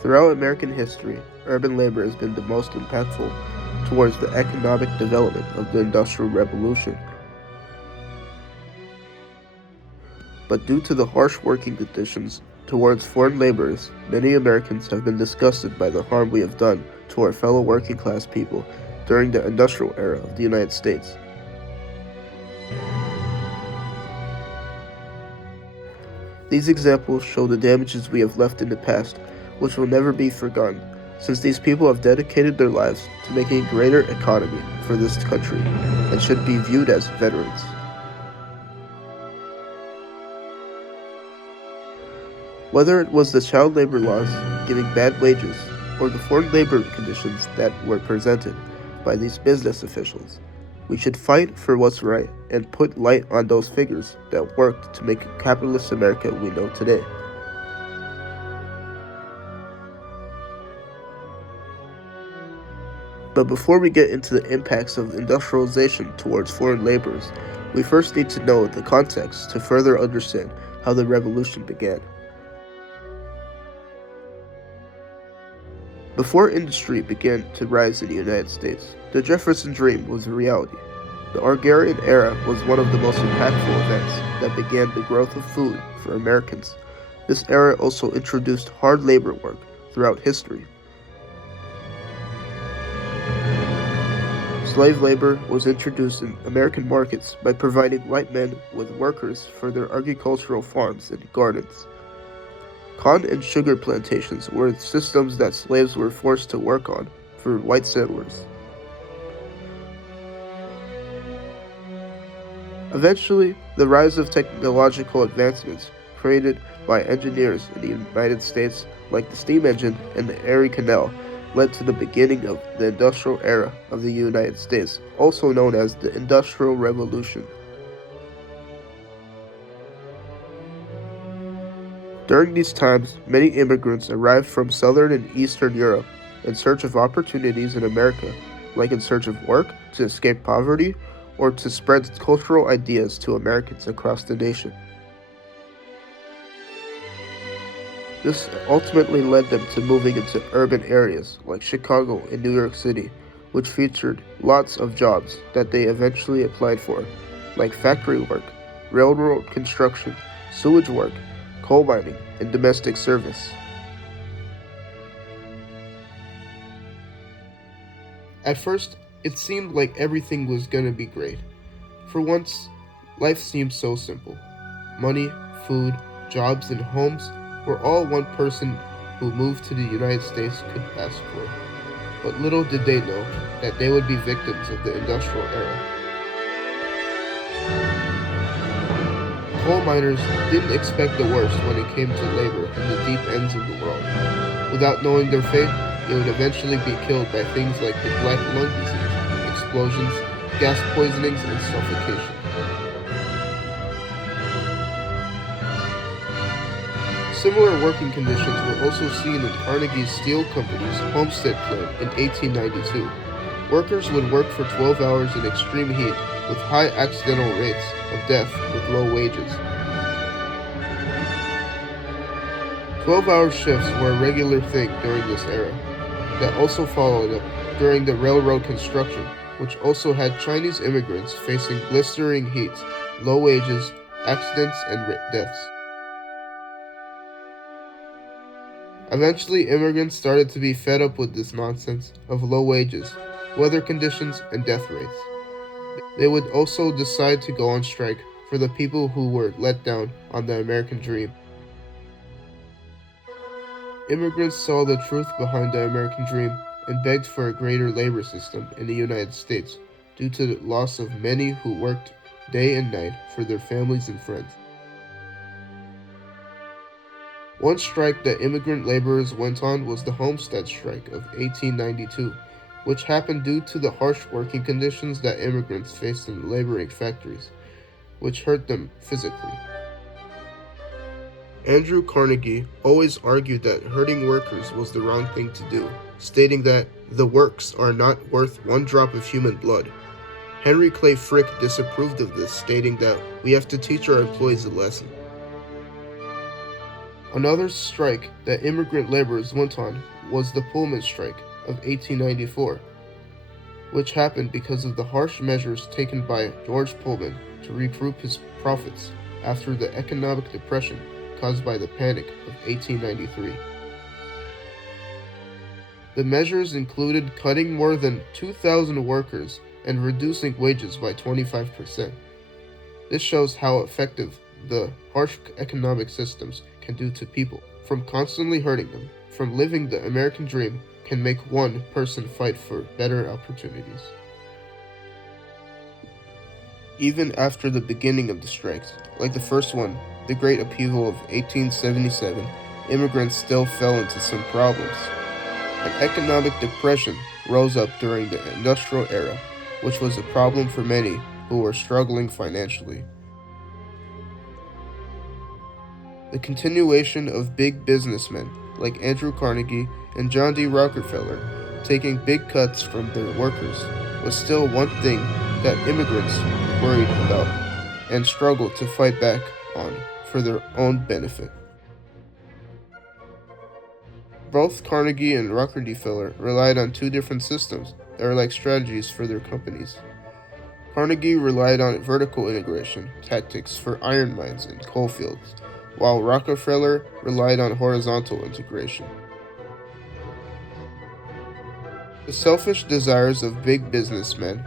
Throughout American history, urban labor has been the most impactful towards the economic development of the Industrial Revolution. But due to the harsh working conditions towards foreign laborers, many Americans have been disgusted by the harm we have done to our fellow working class people during the industrial era of the United States. These examples show the damages we have left in the past, which will never be forgotten, since these people have dedicated their lives to making a greater economy for this country and should be viewed as veterans. Whether it was the child labor laws giving bad wages or the foreign labor conditions that were presented by these business officials, we should fight for what's right and put light on those figures that worked to make capitalist America we know today. But before we get into the impacts of industrialization towards foreign laborers, we first need to know the context to further understand how the revolution began. Before industry began to rise in the United States, the Jefferson Dream was a reality. The Agrarian era was one of the most impactful events that began the growth of food for Americans. This era also introduced hard labor work throughout history. Slave labor was introduced in American markets by providing white men with workers for their agricultural farms and gardens. Cotton and sugar plantations were systems that slaves were forced to work on for white settlers. Eventually, the rise of technological advancements created by engineers in the United States, like the steam engine and the Erie Canal, led to the beginning of the industrial era of the United States, also known as the Industrial Revolution. During these times, many immigrants arrived from Southern and Eastern Europe in search of opportunities in America, like in search of work, to escape poverty, or to spread cultural ideas to Americans across the nation. This ultimately led them to moving into urban areas like Chicago and New York City, which featured lots of jobs that they eventually applied for, like factory work, railroad construction, sewage work, coal mining, and domestic service. At first, it seemed like everything was gonna be great. For once, life seemed so simple. Money, food, jobs, and homes were all one person who moved to the United States could ask for. But little did they know that they would be victims of the industrial era. Coal miners didn't expect the worst when it came to labor in the deep ends of the world. Without knowing their fate, they would eventually be killed by things like the black lung disease, explosions, gas poisonings, and suffocation. Similar working conditions were also seen in Carnegie Steel Company's Homestead plant in 1892. Workers would work for 12 hours in extreme heat with high accidental rates of death with low wages. 12-hour shifts were a regular thing during this era. That also followed up during the railroad construction, which also had Chinese immigrants facing blistering heat, low wages, accidents, and deaths. Eventually, immigrants started to be fed up with this nonsense of low wages, weather conditions, and death rates. They would also decide to go on strike for the people who were let down on the American dream. Immigrants saw the truth behind the American dream and begged for a greater labor system in the United States due to the loss of many who worked day and night for their families and friends. One strike that immigrant laborers went on was the Homestead Strike of 1892, which happened due to the harsh working conditions that immigrants faced in laboring factories, which hurt them physically. Andrew Carnegie always argued that hurting workers was the wrong thing to do, stating that the works are not worth one drop of human blood. Henry Clay Frick disapproved of this, stating that we have to teach our employees a lesson. Another strike that immigrant laborers went on was the Pullman strike of 1894, which happened because of the harsh measures taken by George Pullman to recoup his profits after the economic depression caused by the Panic of 1893. The measures included cutting more than 2,000 workers and reducing wages by 25%. This shows how effective the harsh economic systems can do to people, from constantly hurting them, from living the American dream can make one person fight for better opportunities. Even after the beginning of the strikes, like the first one, the Great Upheaval of 1877, immigrants still fell into some problems. An economic depression rose up during the industrial era, which was a problem for many who were struggling financially. The continuation of big businessmen like Andrew Carnegie and John D. Rockefeller taking big cuts from their workers was still one thing that immigrants worried about and struggled to fight back on for their own benefit. Both Carnegie and Rockefeller relied on two different systems that were like strategies for their companies. Carnegie relied on vertical integration tactics for iron mines and coal fields, while Rockefeller relied on horizontal integration. The selfish desires of big businessmen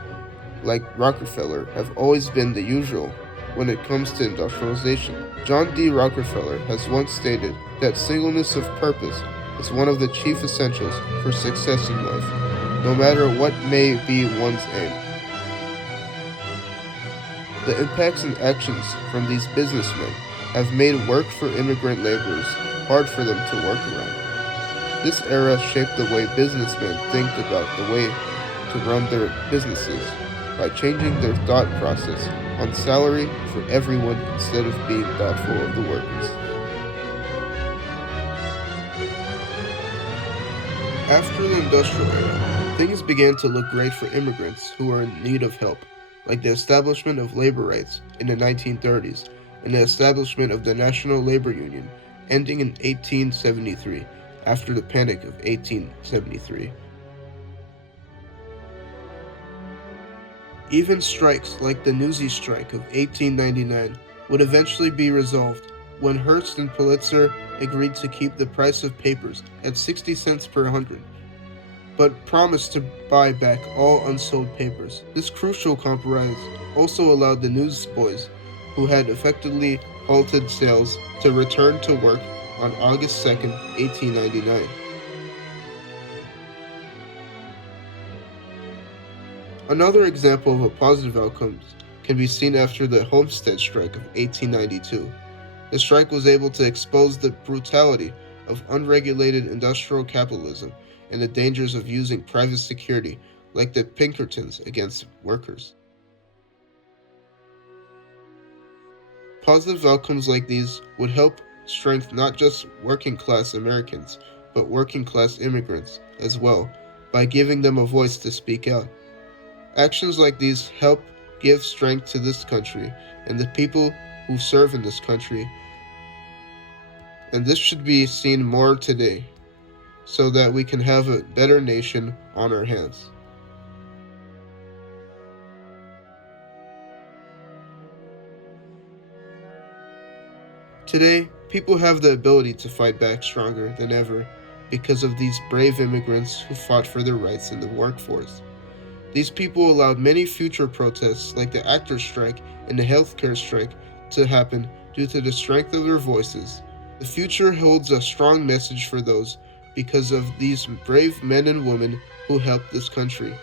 like Rockefeller have always been the usual when it comes to industrialization. John D. Rockefeller has once stated that singleness of purpose is one of the chief essentials for success in life, no matter what may be one's aim. The impacts and actions from these businessmen have made work for immigrant laborers hard for them to work around. This era shaped the way businessmen think about the way to run their businesses by changing their thought process on salary for everyone instead of being thoughtful of the workers. After the industrial era, things began to look great for immigrants who were in need of help, like the establishment of labor rights in the 1930s and the establishment of the National Labor Union, ending in 1873 after the Panic of 1873. Even strikes like the Newsies strike of 1899 would eventually be resolved when Hearst and Pulitzer agreed to keep the price of papers at 60 cents per hundred, but promised to buy back all unsold papers. This crucial compromise also allowed the newsboys, who had effectively halted sales, to return to work on August 2, 1899. Another example of a positive outcome can be seen after the Homestead Strike of 1892. The strike was able to expose the brutality of unregulated industrial capitalism and the dangers of using private security like the Pinkertons against workers. Positive outcomes like these would help strengthen not just working-class Americans, but working-class immigrants as well, by giving them a voice to speak out. Actions like these help give strength to this country and the people who serve in this country, and this should be seen more today so that we can have a better nation on our hands. Today, people have the ability to fight back stronger than ever because of these brave immigrants who fought for their rights in the workforce. These people allowed many future protests like the actors' strike and the healthcare strike to happen due to the strength of their voices. The future holds a strong message for those because of these brave men and women who helped this country.